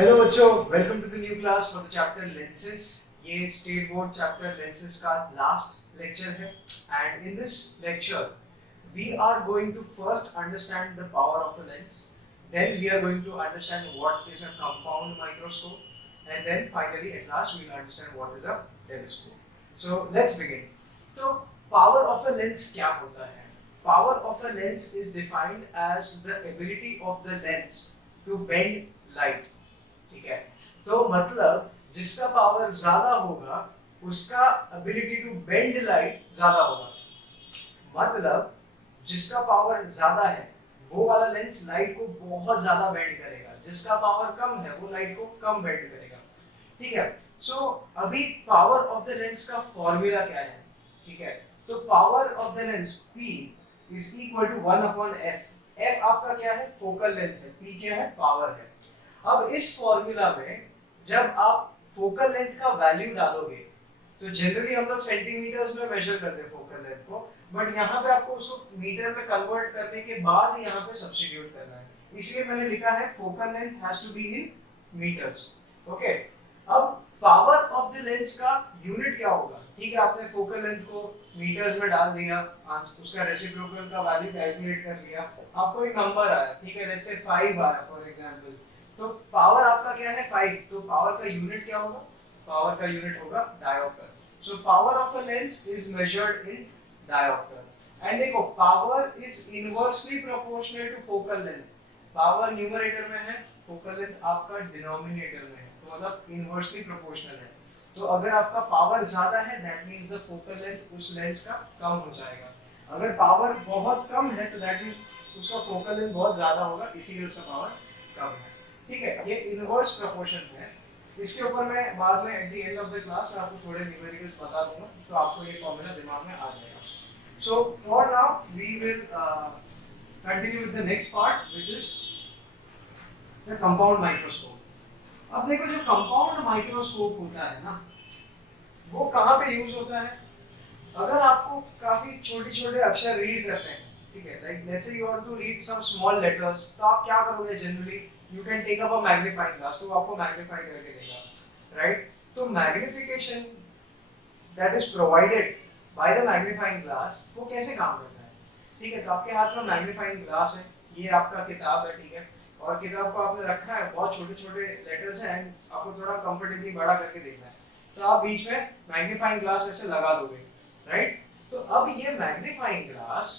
Hello बच्चों, welcome to the new class for the chapter lenses. ये state board chapter lenses का last lecture है and in this lecture we are going to first understand the power of a lens, then we are going to understand what is a compound microscope, and then finally at last we will understand what is a telescope. So let's begin. तो power of a lens क्या होता है? Power of a lens is defined as the ability of the lens to bend light. ठीक है, तो मतलब जिसका power ज्यादा होगा उसका एबिलिटी टू बेंड लाइट ज्यादा होगा। मतलब जिसका पावर ज्यादा है वो वाला लेंस लाइट को बहुत ज्यादा बेंड करेगा, जिसका पावर कम है वो लाइट को कम बेंड करेगा। ठीक है, सो अभी पावर ऑफ द लेंस का फॉर्मूला क्या है? ठीक है, तो power of the lens P is equal to 1/f। f आपका क्या है? फोकल लेंथ है, P क्या है? पावर है। अब इस फॉर्मूला में जब आप फोकल लेंथ का वैल्यू डालोगे तो जनरली हम लोग सेंटीमीटर्स में मेजर करते हैं फोकल लेंथ को, बट यहाँ पे आपको उसको मीटर में कन्वर्ट करने के बाद यहाँ पे सब्स्टिट्यूट करना है, इसलिए मैंने लिखा है focal length has to be in metres. Okay, अब पावर ऑफ द लेंस का यूनिट क्या होगा? ठीक है, आपने फोकल लेंथ को मीटर्स में डाल दिया, उसका रेसिप्रोकल का वैल्यू कैलकुलेट कर लिया, आपको एक नंबर आया, ठीक है, लेट्स से 5 आया फॉर एग्जांपल। तो पावर आपका क्या है? 5। तो पावर का यूनिट क्या होगा? पावर का यूनिट होगा dioptre. So power of a lens is measured in dioptre. And देखो, power is inversely proportional to focal length. Power numerator में है, फोकल लेंथ आपका डिनोमिनेटर में है, तो मतलब इनवर्सली प्रोपोर्शनल है। तो अगर आपका पावर ज्यादा है that means the focal length उस लेंस का कम हो जाएगा। अगर पावर बहुत कम है तो दैट मींस उसका फोकल लेंथ बहुत ज्यादा होगा, इसीलिए उसका पावर कम है। ठीक है, ये इनवर्स प्रोपोर्शन है। इसके ऊपर मैं बाद में at the end of the class आपको थोड़े न्यूमेरिकल्स बता दूंगा, तो आपको ये फॉर्मूला दिमाग में आ जाएगा। So for now we will continue with the next part which is the compound microscope. अब देखो, जो कंपाउंड माइक्रोस्कोप होता है ना, वो कहाँ पे यूज होता है? अगर आपको काफी छोटे छोटे अक्षर रीड करते हैं, ठीक है, like let's say you want to read some small letters, तो आप क्या करोगे? Generally you can take up a magnifying glass, तो आपको मैग्नीफाई करके देगा, राइट? तो magnification that is provided by the magnifying glass वो कैसे काम करता है? ठीक है, तो आपके हाथ में मैग्नीफाइंग ग्लास है, ये आपका किताब है, ठीक है, और किताब को आपने रखा है, बहुत छोटे छोटे लेटर्स हैं एंड आपको थोड़ा कंफर्टेबली बड़ा करके देखना है, तो आप बीच में मैग्नीफाइंग ग्लास ऐसे लगा दोगे, राइट? तो अब ये मैग्नीफाइंग ग्लास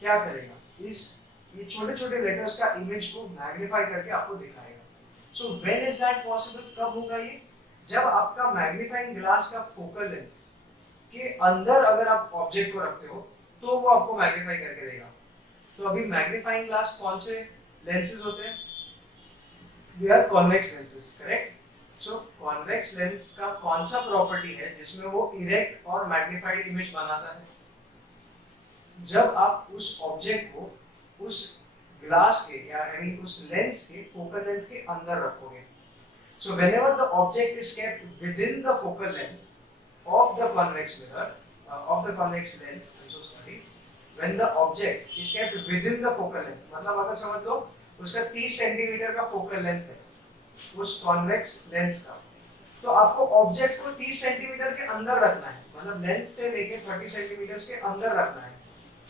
क्या करेगा? ये छोटे छोटे लेटर्स का इमेज को मैग्नीफाई करके आपको दिखाएगा। So when is that possible? कब होगा ये? जब आपका मैग्नीफाइंग ग्लास का फोकल लेंथ के अंदर अगर आप ऑब्जेक्ट को रखते हो तो वो आपको मैग्नीफाई करके देगा। तो अभी मैग्नीफाइंग ग्लास कौन से लेंसेज होते हैं? They are convex lenses, correct? So convex lens का कौन सा प्रॉपर्टी है जिसमें वो इरेक्ट और मैग्नीफाइड इमेज बनाता है? जब आप उस ऑब्जेक्ट को उस ग्लास के या आई मीन उस लेंस के फोकल लेंथ के अंदर रखोगे। So whenever the object is kept with in the focal length of the convex mirror of the convex lens, I am so sorry, when the object is kept with in the focal length, मतलब अगर समझ लो उसका 30 centimetre का focal length है उस convex lens का, तो आपको ऑब्जेक्ट को 30 सेंटीमीटर के अंदर रखना है, मतलब लेंस से लेके 30 सेंटीमीटर के अंदर रखना है,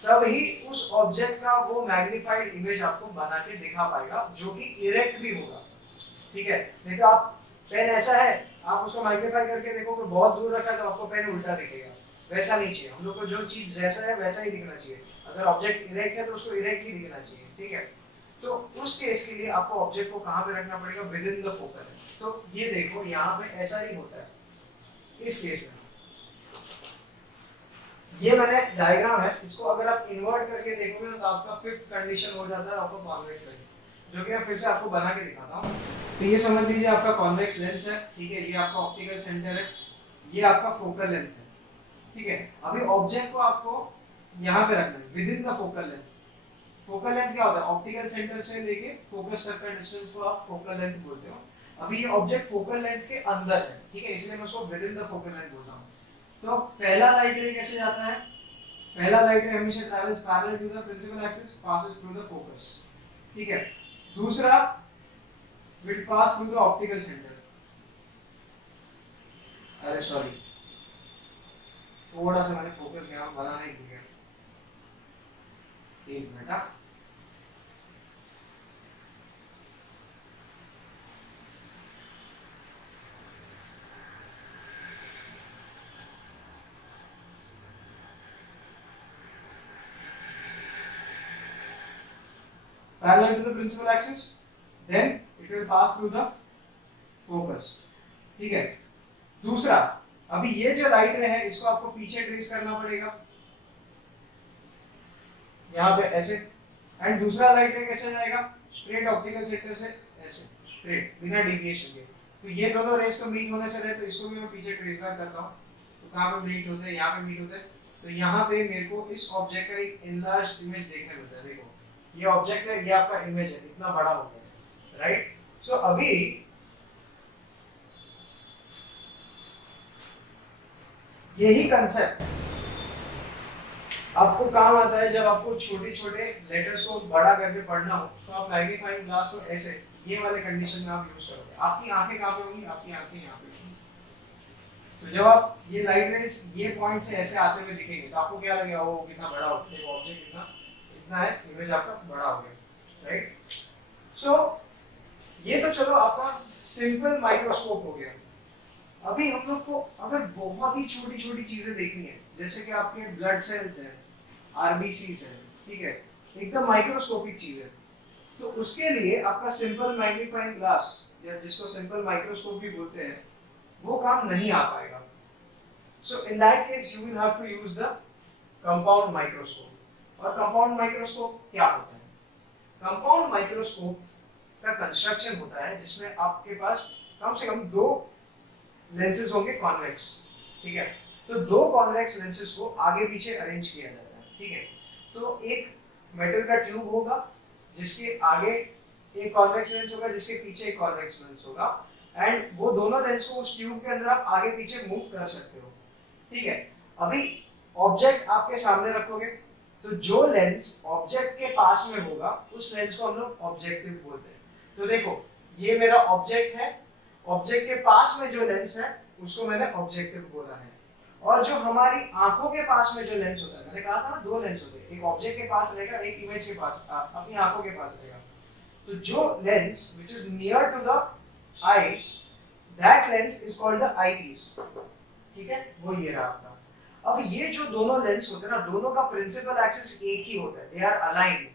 तब ही उस ऑब्जेक्ट का वो मैग्नीफाइड इमेज आपको बना के दिखा पाएगा, जो कि इरेक्ट भी होगा। ठीक है, नहीं तो आप पेन ऐसा है, आप उसको मैग्नीफाई करके देखोगे बहुत दूर रखा है तो आपको पेन उल्टा दिखेगा, वैसा नहीं चाहिए। हम लोग को जो चीज जैसा है वैसा ही दिखना चाहिए। अगर ऑब्जेक्ट इरेक्ट है तो उसको इरेक्ट ही दिखना चाहिए, ठीक है? तो उस केस के लिए आपको ऑब्जेक्ट को कहाँ पे रखना पड़ेगा? With in the focal. तो ये देखो, यहाँ पे ऐसा ही होता है इस केस में। ये मैंने डायग्राम है, इसको अगर आप इन्वर्ट करके देखोगे ना तो आपका फिफ्थ कंडीशन हो जाता है आपका कॉन्वेक्स लेंस, जो कि मैं फिर से आपको बना के दिखाता हूँ। तो ये समझ लीजिए आपका कॉन्वेक्स लेंस है, ठीक है, ये आपका ऑप्टिकल सेंटर है, ये आपका फोकल लेंथ है, ठीक है। अभी ऑब्जेक्ट को आपको यहाँ पे रखना है with in the focal length. Focal length क्या होता है? ऑप्टिकल सेंटर से लेके फोकस तक का डिस्टेंस को आप फोकल लेंथ बोलते हो। अभी ये ऑब्जेक्ट फोकल लेंथ के अंदर है, ठीक है, इसलिए मैं उसको with in the focal length बोलता हूँ। तो पहला लाइट रे कैसे जाता है? पहला लाइट रे हमेशा travels parallel to the principal axis, passes through the focus, ठीक है। दूसरा will pass through the optical center. अरे सॉरी, थोड़ा सा मैंने फोकस यहाँ बनाना ही भूल गया, एक minute. Parallel to the principal axis, then it will pass through the focus. ठीक है। दूसरा, अभी ये जो लाइट रे है इसको आपको पीछे ट्रेस करना पड़ेगा, यहाँ पे ऐसे, एंड दूसरा लाइट रे कैसे जाएगा, स्ट्रेट ऑप्टिकल सेंटर से ऐसे स्ट्रेट बिना डेविएशन के। तो ये दोनों रेस तो मीट होने से रहे, तो इसको भी मैं पीछे ट्रेस बैक करता हूँ। तो कहाँ पे मीट होते हैं, यहाँ पे मीट होते हैं। तो यहाँ पे मेरे को इस ऑब्जेक्ट का एक इनलार्ज्ड इमेज देखने मिलता है। देखो ये ऑब्जेक्ट है, ये आपका इमेज है, इतना बड़ा हो गया, राइट। सो अभी यही कंसेप्ट आपको काम आता है जब आपको छोटे छोटे लेटर्स को बड़ा करके पढ़ना हो, तो आप मैग्नीफाइंग ग्लास को ऐसे ये वाले कंडीशन में आप यूज करोगे। आपकी आंखें कहाँ पे होंगी, आपकी आंखें यहाँ पे होंगी। तो जब आप ये लाइट रेज ये पॉइंट से ऐसे आते हुए दिखेंगे तो आपको क्या लगेगा, वो कितना बड़ा होता है, ऑब्जेक्ट इतना है, इमेज आपका बड़ा हो गया, राइट। सो ये तो चलो आपका सिंपल माइक्रोस्कोप हो गया। अभी हम लोग को अगर बहुत ही छोटी छोटी चीजें देखनी है, जैसे कि आपके ब्लड सेल्स हैं, आरबीसीज हैं, ठीक है, एकदम माइक्रोस्कोपिक चीज है, तो उसके लिए आपका सिंपल मैग्नीफाइंग ग्लास या जिसको सिंपल माइक्रोस्कोप भी बोलते हैं, वो काम नहीं आ पाएगा। So in that case you will have to use the compound microscope. और कंपाउंड माइक्रोस्कोप क्या होता है? कंपाउंड माइक्रोस्कोप का कंस्ट्रक्शन होता है जिसमें आपके पास कम से कम दो लेंसेज होंगे कॉन्वेक्स, ठीक है। तो दो कॉन्वेक्स लेंसेज को आगे पीछे अरेंज किया जाता है, ठीक है। तो एक मेटल का ट्यूब होगा जिसके आगे एक कॉन्वेक्स लेंस होगा, जिसके पीछे एक कॉन्वेक्स लेंस होगा, एंड वो दोनों लेंस को उस ट्यूब के अंदर आप आगे पीछे मूव कर सकते हो, ठीक है। अभी ऑब्जेक्ट आपके सामने रखोगे तो जो लेंस ऑब्जेक्ट के पास में होगा उस लेंस को हम लोग ऑब्जेक्टिव बोलते हैं। तो देखो ये मेरा ऑब्जेक्ट है, ऑब्जेक्ट के पास में जो लेंस है उसको मैंने ऑब्जेक्टिव बोला है। और जो हमारी आंखों के पास में जो लेंस होता है, मैंने कहा था ना दो लेंस होते हैं, एक ऑब्जेक्ट के पास रहेगा, एक इमेज के पास अपनी आंखों के पास रहेगा। तो जो lens which is near to the eye, that lens is called the eye piece, ठीक है, वो ये रहा आपका। अब ये जो दोनों लेंस होते हैं ना, दोनों का प्रिंसिपल एक्सिस एक ही होता है, दे आर अलाइंड,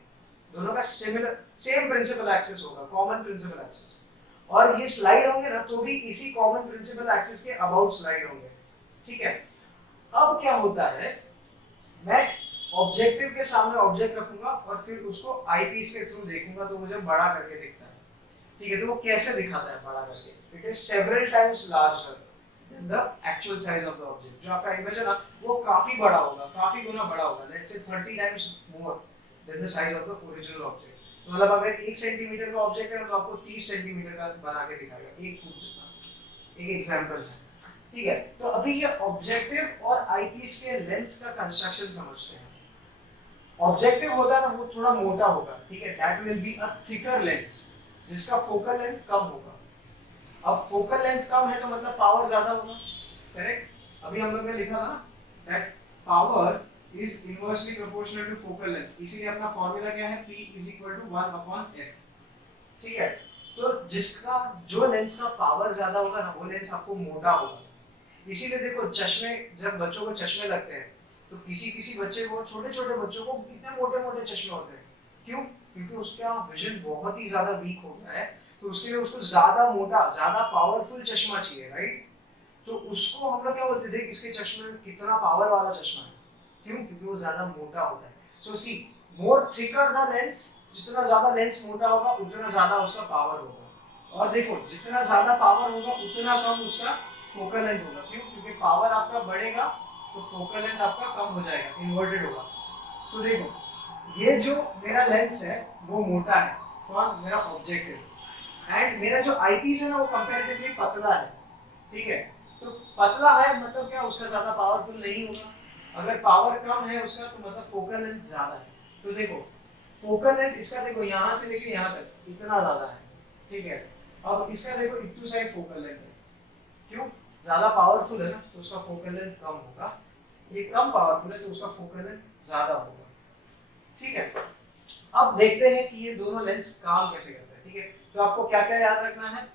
दोनों का सिमिलर सेम प्रिंसिपल एक्सिस होगा, कॉमन प्रिंसिपल एक्सिस। और ये स्लाइड होंगे ना तो भी इसी कॉमन प्रिंसिपल एक्सिस के अबाउट स्लाइड होंगे, ठीक है। अब क्या होता है, मैं ऑब्जेक्टिव के सामने ऑब्जेक्ट रखूंगा और फिर उसको आईपीस के थ्रू देखूंगा तो मुझे बड़ा करके दिखता है, ठीक है। तो वो कैसे दिखाता है बड़ा करके? It is several times larger than the actual size of the object. जो आपका इमेज है ना वो काफी बड़ा होगा, काफी गुना बड़ा होगा, let's say 30 times more than the size of the original object. तो मतलब अगर 1 सेंटीमीटर का ऑब्जेक्ट है तो आपको 30 सेंटीमीटर का बना के दिखाएगा, 1 फुट जितना। एक एग्जांपल है, ठीक है। तो अभी ये ऑब्जेक्टिव और आईपीस के लेंस का कंस्ट्रक्शन समझते हैं। ऑब्जेक्टिव होता है ना वो थोड़ा मोटा होगा, ठीक है, that will be a thicker lens जिसका फोकल लेंथ कम होगा। अब फोकल लेंथ कम है तो मतलब पावर ज्यादा होगा, करेक्ट। अभी हम लोग ने लिखा था ना that power is inversely proportional to focal length, इसीलिए अपना फार्मूला क्या है, P = 1/f, ठीक है। तो जिसका जो लेंस का पावर ज्यादा होगा ना वो लेंस आपको मोटा होगा। इसीलिए देखो चश्मे, जब बच्चों को चश्मे लगते हैं तो किसी किसी बच्चे को, छोटे छोटे बच्चों को इतने मोटे मोटे चश्मे होते हैं, क्यों? क्योंकि उसका विजन बहुत ही ज्यादा वीक हो गया है, तो उसके लिए उसको ज्यादा मोटा, ज्यादा पावरफुल चश्मा चाहिए, राइट। तो उसको हम लोग क्या बोलते हैं, देख इसके चश्मे में कितना पावर वाला चश्मा है, क्यों? क्योंकि वो ज्यादा मोटा होता है। सो सी, मोर थिकर द लेंस, जितना ज्यादा लेंस मोटा होगा उतना ज्यादा उसका पावर होगा। और देखो जितना ज्यादा पावर होगा उतना कम उसका फोकल लेंथ होगा, क्यों? क्योंकि पावर आपका बढ़ेगा तो फोकल लेंथ आपका कम हो जाएगा, इन्वर्टेड होगा। तो देखो ये जो मेरा लेंस है वो मोटा है, कौन? मेरा ऑब्जेक्टिव। एंड मेरा जो आईपीस है ना वो कंपैरेटिवली पतला है, ठीक है। तो पतला है मतलब क्या, उसका ज्यादा पावरफुल नहीं होगा। अगर पावर कम है उसका तो मतलब फोकल लेंथ ज्यादा है। तो देखो फोकल लेंथ इसका देखो यहाँ से लेके यहाँ तक इतना ज्यादा है, ठीक है। अब इसका देखो इतू साइड फोकल लेंथ है, क्यों? ज्यादा पावरफुल है ना तो उसका फोकल लेंथ कम होगा, ये कम पावरफुल है तो उसका फोकल लेंथ ज्यादा होगा। ठीक है, अब देखते हैं कि ये दोनों लेंस काम कैसे करते हैं। ठीक है, तो आपको क्या क्या याद रखना है।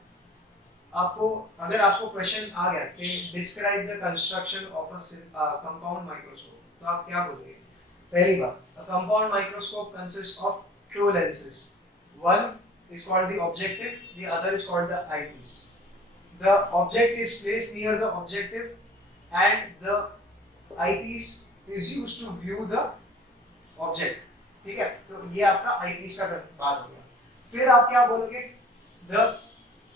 आपको अगर आपको क्वेश्चन आ गया कि describe the construction of a compound microscope, तो आप क्या बोलोगे? पहली बात, a compound microscope consist of two lenses. One is called the objective, the other is called the eyepiece. The object is placed near the objective and the eyepiece is used to view the object. ठीक है, तो ये आपका eyepiece का बात हो गया। फिर आप क्या बोलोगे? The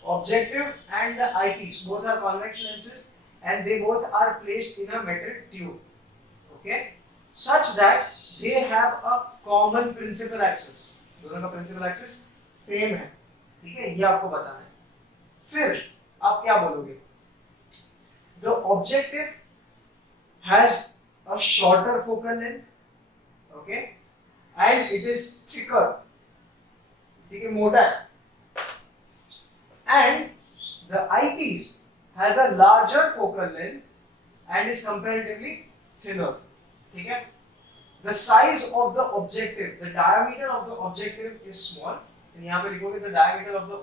objective and the eyepiece both are convex lenses and they both are placed in a metal tube, okay, such that they have a common principal axis. दोनों का प्रिंसिपल एक्सिस सेम है। ठीक है, ये आपको बताना है। फिर आप क्या बोलोगे? The objective has a shorter focal length, okay, and it is thicker, ठीक है, मोटा है, and the eyepiece has a larger focal length and is comparatively thinner. ठीक है, the size of the objective, the diameter of the objective is small, and यहाँ पे लिखोगे the diameter of the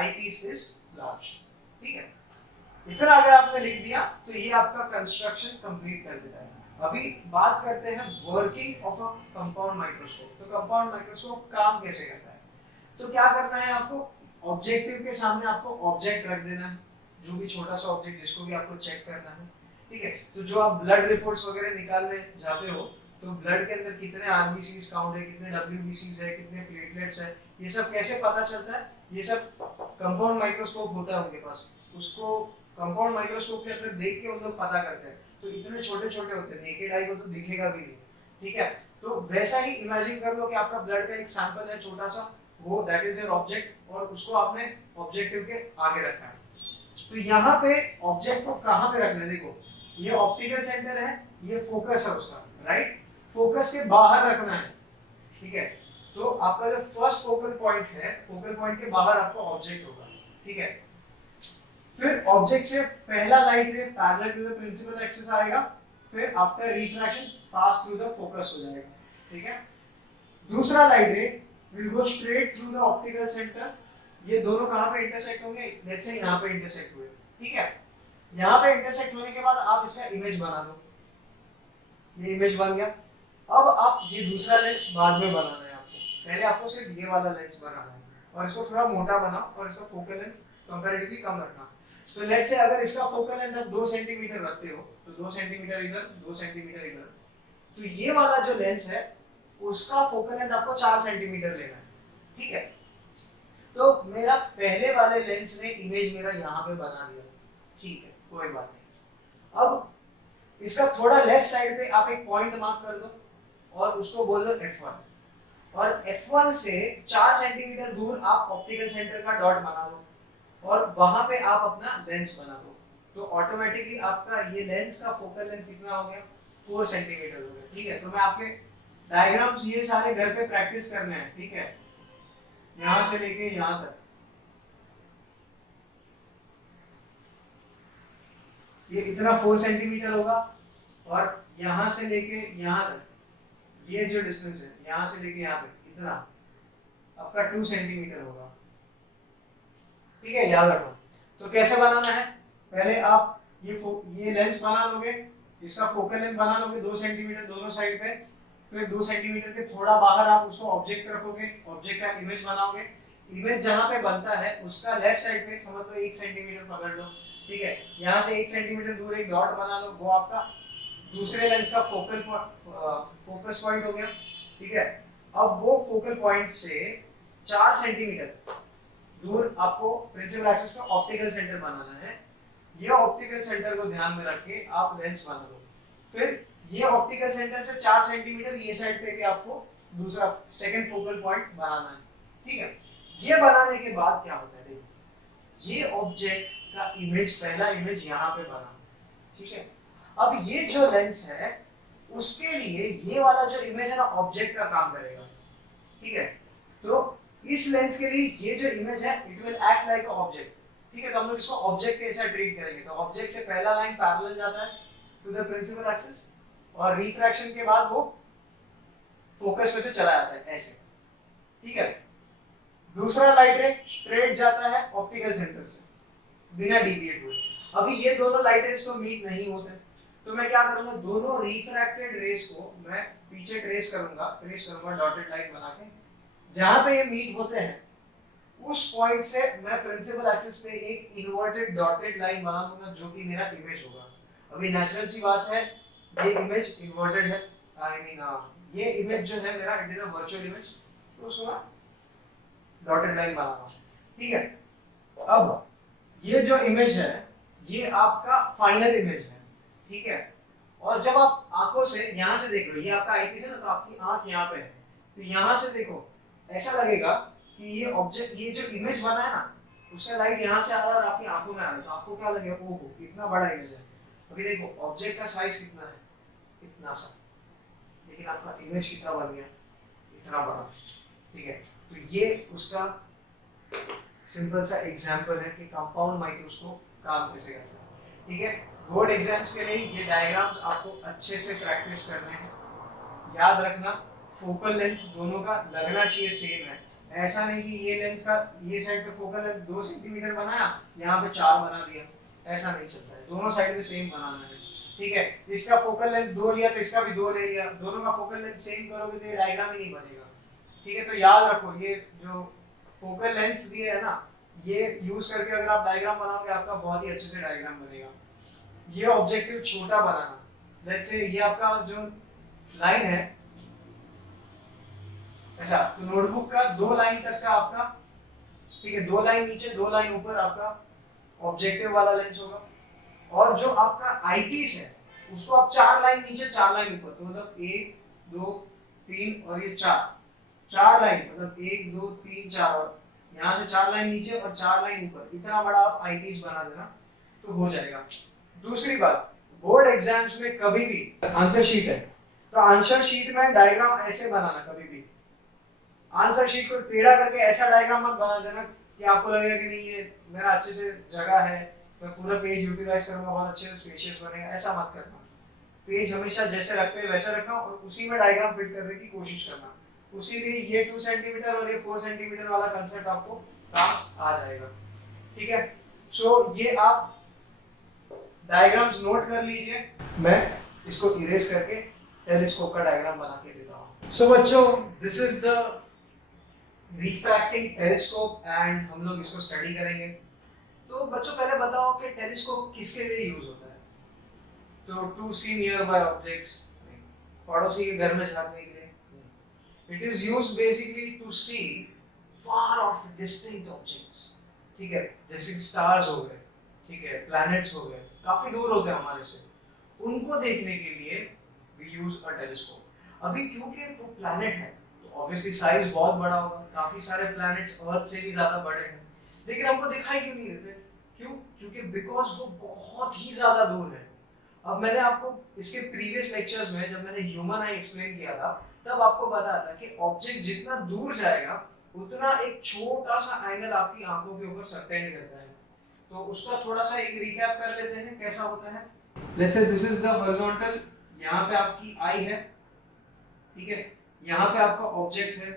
eyepiece is large। ठीक है, इतना अगर आपने लिख दिया तो ये आपका कंस्ट्रक्शन कंप्लीट कर देता है। अभी बात करते हैं working of a compound microscope. तो कंपाउंड माइक्रोस्कोप काम कैसे करता है? तो क्या करना है आपको? ऑब्जेक्टिव के सामने आपको ऑब्जेक्ट रख देना है, जो भी छोटा सा ऑब्जेक्ट जिसको भी आपको चेक करना है। ठीक है, तो जो आप ब्लड रिपोर्ट्स वगैरह निकालने जाते हो तो ब्लड के अंदर कितने आरबीसीज काउंट है, कितने डब्ल्यूबीसीज है, कितने प्लेटलेट्स है, ये सब कैसे पता चलता है? ये सब कंपाउंड माइक्रोस्कोप होता है उनके पास, उसको कंपाउंड माइक्रोस्कोप के अंदर देख के उन लोग पता करते हैं। तो इतने छोटे छोटे होते हैं, नेकेड आई को तो दिखेगा भी नहीं। ठीक है, तो वैसा ही इमेजिन कर लो कि आपका ब्लड का एक सैंपल है छोटा सा, वो दैट इज योर ऑब्जेक्ट, और उसको आपने ऑब्जेक्टिव के आगे रखा है। तो यहाँ पे ऑब्जेक्ट को कहाँ पे रखना है? देखो, ये ऑप्टिकल सेंटर है, ये फोकस है उसका, राइट? फोकस के बाहर रखना है। ठीक है, तो आपका जो फर्स्ट फोकल पॉइंट है, फोकल पॉइंट के बाहर आपका ऑब्जेक्ट होगा। ठीक है, फिर ऑब्जेक्ट से पहला light ray parallel to the principal axis आएगा, फिर after refraction pass through the focus हो जाएगा। ठीक है, दूसरा light ray will go straight through the optical centre. ये दोनों कहां पे इंटरसेक्ट होंगे? लेट्स से यहां पे इंटरसेक्ट हुए। ठीक है, यहां पे इंटरसेक्ट होने के बाद आप इसका इमेज बना दो। ये इमेज बन गया। अब आप ये दूसरा लेंस बाद में बनाना है आपको, पहले आपको सिर्फ ये वाला लेंस बनाना है, और इसको थोड़ा मोटा बनाओ और इसका फोकल लेंथ कंपैरेटिवली कम रखना। तो लेट्स से अगर इसका फोकल लेंथ आप 2 सेंटीमीटर रखते हो तो 2 सेंटीमीटर इधर, 2 सेंटीमीटर इधर, तो ये वाला जो लेंस है उसका फोकल लेंथ आपको 4 सेंटीमीटर लेना है। ठीक है, तो मेरा पहले वाले लेंस ने इमेज मेरा यहाँ पे बना दिया। ठीक है, कोई बात नहीं। अब इसका थोड़ा लेफ्ट साइड पे आप एक पॉइंट मार्क कर दो और उसको बोल दो F1, और F1 से 4 सेंटीमीटर दूर आप ऑप्टिकल सेंटर का डॉट बना दो और वहां पे आप अपना लेंस बना दो। तो ऑटोमेटिकली आपका ये लेंस का फोकल लेंथ कितना हो गया? 4 सेंटीमीटर हो गया। ठीक है, तो मैं आपके डायग्राम्स ये सारे घर पे प्रैक्टिस करने हैं। ठीक है, यहां से लेके यहां तक, ये इतना 4 सेंटीमीटर होगा, और यहां से लेके यहां तक ये जो डिस्टेंस है, यहां से लेके यहां तक इतना आपका 2 सेंटीमीटर होगा। ठीक है, याद रखना। तो कैसे बनाना है? पहले आप ये लेंस बना लोगे, इसका फोकल लेंथ बना लोगे 2 सेंटीमीटर दोनों साइड पे, फिर 2 सेंटीमीटर के थोड़ा बाहर आप उसको ऑब्जेक्ट रखोगे, ऑब्जेक्ट का इमेज बनाओगे। इमेज जहां पे बनता है उसका लेफ्ट साइड पे समझ लो 1 सेंटीमीटर पकड़ लो। ठीक है, यहां से 1 सेंटीमीटर दूर एक डॉट बना लो, वो आपका दूसरे लेंस का फोकस पॉइंट हो गया। ठीक है, अब वो फोकल पॉइंट से 4 सेंटीमीटर दूर आपको प्रिंसिपल एक्सिस पे ऑप्टिकल सेंटर बनाना है। ये ऑप्टिकल सेंटर को ध्यान में रख के आप लेंस बना लो। फिर ये ऑप्टिकल सेंटर से 4 सेंटीमीटर ये साइड पे भी आपको दूसरा सेकंड फोकल पॉइंट बनाना है। ठीक है, ये बनाने के बाद क्या होता है? देखो, ये ऑब्जेक्ट का इमेज, पहला इमेज यहाँ पे बना। ठीक है, अब ये जो लेंस है उसके लिए ये वाला जो इमेज है ना ऑब्जेक्ट का काम करेगा। ठीक है, तो इस लेंस के लिए ये जो इमेज है it will act like a object, ठीक है। तो हम लोग इसको ऑब्जेक्ट के जैसा ट्रीट करेंगे। तो ऑब्जेक्ट से पहला लाइन पैरेलल जाता है टू द प्रिंसिपल एक्सिस और रिफ्रैक्शन के बाद वो फोकस में से चला जाता है ऐसे, ठीक है। दूसरा लाइट रे स्ट्रेट जाता है ऑप्टिकल सेंटर से बिना डिविएट हुए। अभी ये दोनों लाइट रेस तो मीट नहीं होते, तो मैं क्या करूंगा, दोनों रिफ्रैक्टेड रेस को मैं पीछे ट्रेस करूंगा डॉटेड लाइन बना के। जहां पे ये मीट होते हैं उस पॉइंट से मैं प्रिंसिपल एक्सिस पे एक इन्वर्टेड डॉटेड लाइन बना दूंगा जो कि मेरा इमेज होगा। अभी नेचुरल सी बात है, ये इमेज इन्वर्टेड है, आई मीन ये इमेज जो है मेरा it is a virtual image, तो उसको डॉटेड लाइन बनाना, ठीक है। अब ये जो इमेज है ये आपका फाइनल इमेज है, ठीक है। और जब आप आंखों से यहाँ से देख रहे हो, ये आपका आईपीस है ना, तो आपकी आंख यहाँ पे है, तो यहाँ से देखो ऐसा लगेगा कि ये ऑब्जेक्ट, ये जो इमेज बना है ना, उसका लाइट यहाँ से आ रहा है और आपकी आंखों में आ रहा है, तो आपको क्या लगेगा, ओहो इतना बड़ा इमेज है। अभी देखो ऑब्जेक्ट का साइज कितना है, इतना सा, लेकिन आपका इमेज कितना बन गया, इतना बड़ा, ठीक है। तो ये उसका सिंपल सा एग्जांपल है कि कंपाउंड माइक्रोस्कोप काम कैसे करता है, ठीक है। बोर्ड एग्जाम्स के लिए ये डायग्राम्स आपको अच्छे से प्रैक्टिस करने हैं। याद रखना फोकल लेंथ दोनों का लगना चाहिए सेम है, ऐसा नहीं कि ये लेंस का ये साइड पे फोकल लेंथ 2 सेंटीमीटर बनाया, यहाँ पे 4 बना दिया, ऐसा नहीं चलता है। दोनों साइड पे सेम बनाना है, ठीक है। इसका फोकल लेंथ 2 लिया तो इसका भी 2 ले लिया, दोनों का फोकल लेंथ सेम करोगे तो ये डायग्राम ही नहीं बनेगा, ठीक है। तो याद रखो ये जो फोकल लेंथ दिए है ना, ये यूज करके अगर आप डायग्राम बनाओगे आपका बहुत ही अच्छे से डायग्राम बनेगा। ये ऑब्जेक्टिव छोटा बनाना, लेट्स से ये आपका जो लाइन है, अच्छा तो नोटबुक का 2 लाइन तक का आपका, ठीक है, 2 लाइन नीचे 2 लाइन ऊपर आपका ऑब्जेक्टिव वाला लेंस होगा। और जो आपका आईपीस है उसको आप 4 लाइन नीचे 4 लाइन ऊपर, तो मतलब 1 2 3 और ये 4 लाइन, मतलब 1 2 3 4, और यहाँ से 4 लाइन नीचे और 4 लाइन ऊपर, इतना बड़ा आप आईपीस बना देना तो हो जाएगा। दूसरी बात, बोर्ड एग्जाम्स में कभी भी आंसर शीट है तो आंसर शीट में डायग्राम ऐसे बनाना, कभी भी आंसर शीट को टेढ़ा करके ऐसा डायग्राम मत बना देना कि आपको लगेगा कि नहीं ये मेरा अच्छे से जगह है, मैं पूरा पेज यूटिलाइज करूंगा, बहुत अच्छे से स्पेशियस बनेगा, ऐसा मत करना। पेज हमेशा जैसे रखते हैं वैसा रखना और उसी में डायग्राम फिट करने की कोशिश करना। उसी लिए ये 2 सेंटीमीटर और ये 4 सेंटीमीटर वाला कंसेप्ट आपको काम आ जाएगा, ठीक है। सो ये आप डायग्राम्स नोट कर लीजिए, मैं इसको इरेज करके टेलीस्कोप का डायग्राम बना के देता हूँ। सो बच्चों, this is the refracting telescope and हम लोग इसको स्टडी करेंगे। तो बच्चों पहले बताओ कि टेलीस्कोप किसके लिए यूज होता है? तो to see near by objects, पड़ोसी के घर में झांकने के लिए। It is used basically to see far off distinct objects, ठीक है, जैसे कि स्टार्स हो गए, ठीक है, प्लैनेट्स हो गए, काफी दूर होते हैं हमारे से, उनको देखने के लिए वी यूज अ टेलीस्कोप। अभी क्योंकि वो प्लैनेट है तो ऑब्वियसली साइज बहुत बड़ा होगा, काफी सारे प्लैनेट्स अर्थ से भी ज्यादा बड़े हैं, लेकिन हमको दिखाई क्यों नहीं देते? क्यों? क्योंकि बिकॉज वो बहुत ही ज्यादा दूर है। अब मैंने आपको इसके प्रीवियस लेक्चर्स में जब मैंने ह्यूमन आई एक्सप्लेन किया था तब आपको बताया था कि ऑब्जेक्ट जितना दूर जाएगा उतना एक छोटा सा एंगल आपकी आंखों के ऊपर सबटेंड करता है। तो उसका थोड़ा सा एक रिकैप कर लेते हैं कैसा होता है। Let's say this is the horizontal, यहाँ पे आपकी आई है, ठीक है, यहाँ पे आपका ऑब्जेक्ट है।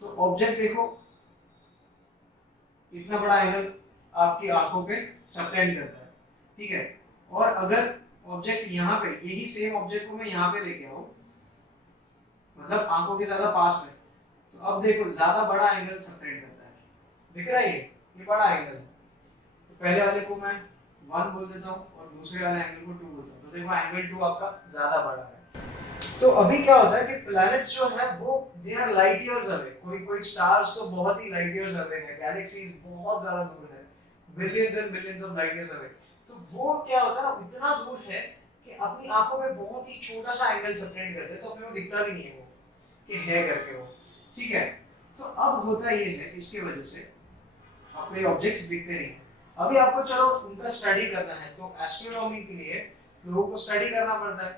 तो ऑब्जेक्ट देखो इतना बड़ा एंगल आपकी आंखों पे सबटेंड करता है, ठीक है। और अगर ऑब्जेक्ट यहाँ पे, यही सेम ऑब्जेक्ट को मैं यहाँ पे लेके आऊं, मतलब आंखों के ज्यादा पास में, तो अब देखो ज्यादा बड़ा एंगल सबटेंड करता है, दिख रहा है ये बड़ा एंगल है। तो पहले वाले को मैं 1 बोल देता हूँ और दूसरे वाले एंगल को 2 बोलता हूँ, तो देखो एंगल 2 आपका ज्यादा बड़ा है। तो अभी क्या होता है कि प्लैनेट्स जो है वो they are light years away, कोई स्टार्स तो बहुत ही लाइट ईयर्स अवे है, गैलेक्सीज बहुत ज्यादा दूर है, billions and billions of light years away. तो वो क्या होता है ना, इतना दूर है कि अपनी आंखों में बहुत ही छोटा सा एंगल सबटेंड करते हैं, तो अपने को दिखता भी नहीं है वो कि है करके वो, ठीक है। तो अब होता ये है, इसके वजह से आपको ये ऑब्जेक्ट्स दिखते नहीं। अभी आपको चलो उनका स्टडी करना है, तो एस्ट्रोनॉमी के लिए लोगों को स्टडी करना पड़ता है,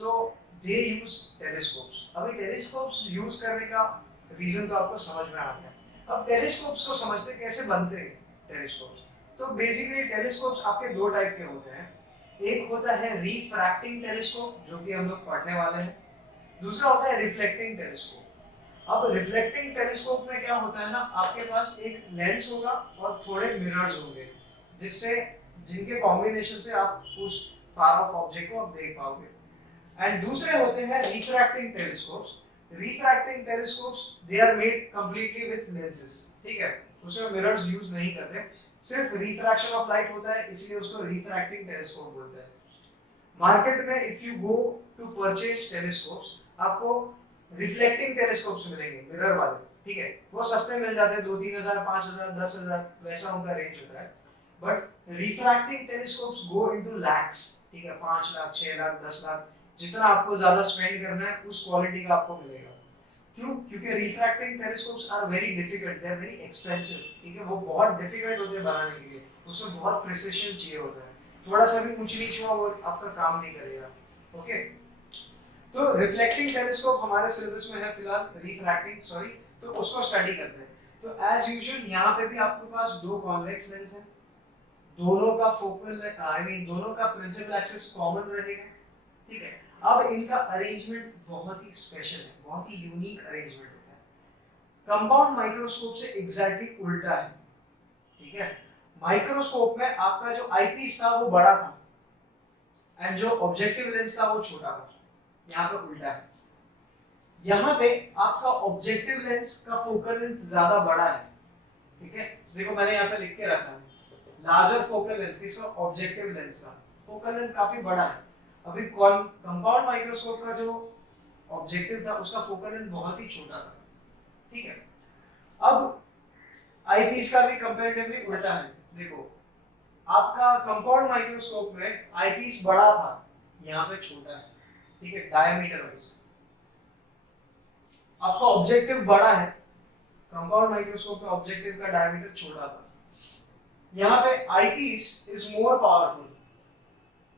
तो दे यूज टेलीस्कोप्स। अभी टेलीस्कोप्स यूज करने का रीजन तो आपको समझ में आ गया। अब टेलीस्कोप्स को समझते कैसे बनते हैं टेलीस्कोप्स। तो बेसिकली टेलीस्कोप्स आपके दो टाइप के होते हैं। एक होता है रिफ्रैक्टिंग टेलीस्कोप जो कि हम लोग पढ़ने वाले हैं, दूसरा होता है रिफ्लेक्टिंग टेलीस्कोप। अब रिफ्लेक्टिंग टेलीस्कोप में क्या होता है ना, आपके पास एक लेंस होगा और थोड़े मिरर्स होंगे जिससे जिनके कॉम्बिनेशन से आप उस फार ऑफ ऑब्जेक्ट को आप देख पाओगे। एंड दूसरे होते हैं refracting telescopes. Refracting telescopes they are made completely with lenses, ठीक है, उसमें मिरर्स यूज नहीं करते, सिर्फ रिफ्रैक्शन ऑफ लाइट होता है, इसलिए उसको रिफ्रैक्टिंग टेलीस्कोप बोलते हैं। मार्केट में if you go to purchase telescopes, आपको रिफ्लेक्टिंग टेलीस्कोप्स मिलेंगे मिरर वाले, ठीक है, वो सस्ते मिल जाते हैं, 2-3 हजार, 5 हजार, 10 हजार, वैसा उनका रेंज होता है। But refracting telescopes go into lakhs, ठीक है, 5 लाख, 6 लाख, 10 लाख, जितना आपको ज्यादा स्पेंड करना है उस क्वालिटी का आपको मिलेगा। क्यों? क्योंकि refracting telescopes are very difficult, they are very expensive, ठीक है, वो बहुत डिफिकल्ट होते हैं बनाने के लिए, उसमें बहुत प्रिसिशन चाहिए होता है, थोड़ा सा भी ऊंच नीच हुआ वो आपका काम नहीं करेगा। ओके, तो रिफ्लेक्टिंग टेलीस्कोप हमारे सिलेबस में है फिलहाल, रिफ्रैक्टिंग सॉरी, तो उसको स्टडी करते हैं। तो एज यूजुअल यहाँ पे भी आपके पास दो कॉन्वेक्स लेंस हैं, दोनों का फोकल दोनों का प्रिंसिपल एक्सिस कॉमन रहेगा, ठीक है। अब इनका अरेंजमेंट बहुत ही स्पेशल है, बहुत ही यूनिक अरेंजमेंट होता है, कंपाउंड माइक्रोस्कोप से एग्जैक्टली उल्टा है, ठीक है। माइक्रोस्कोप में आपका जो आईपीस था वो बड़ा था एंड जो ऑब्जेक्टिव लेंस था वो छोटा था, यहाँ पे उल्टा है। यहाँ पे आपका ऑब्जेक्टिव लेंस का फोकल लेंथ ज्यादा बड़ा है, ठीक है, देखो मैंने यहाँ पे लिख के रखा है लार्जर फोकल लेंथ, किसका? ऑब्जेक्टिव लेंस का फोकल लेंथ काफी बड़ा है। अभी कंपाउंड माइक्रोस्कोप का जो ऑब्जेक्टिव था उसका फोकल लेंथ बहुत ही छोटा था, ठीक है। अब आईपीस का भी कंपैरेटिवली उल्टा है, देखो आपका कंपाउंड माइक्रोस्कोप में आईपीस बड़ा था, यहाँ पे छोटा है, ठीक है, डायमीटर वाइज। आपका ऑब्जेक्टिव बड़ा है, कंपाउंड माइक्रोस्कोप में ऑब्जेक्टिव का डायमीटर छोटा था, यहाँ पे eyepiece is more powerful,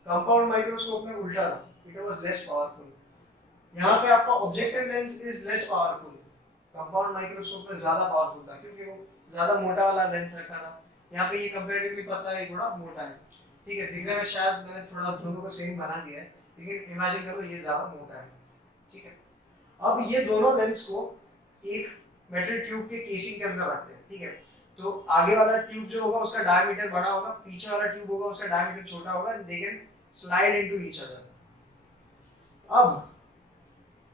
compound microscope में उल्टा था, इट वाज लेस पावरफुल। यहाँ पे आपका objective lens is less powerful, compound microscope में ज्यादा पावरफुल था क्योंकि वो ज्यादा मोटा वाला लेंस रखा था। यहाँ पे ये कंपैरेटिवली पतला है, थोड़ा मोटा है, ठीक है, दिखने में शायद मैंने थोड़ा दोनों को सेम बना दिया है, लेकिन इमेजिन करो ये ज्यादा मोटा है, ठीक है। अब ये दोनों लेंस को एक मेटल ट्यूब के केसिंग के अंदर रखते हैं, ठीक है, तो आगे वाला ट्यूब जो होगा उसका डायमीटर बड़ा होगा, पीछे वाला ट्यूब होगा उसका डायमीटर छोटा होगा, and they can slide into each other. अब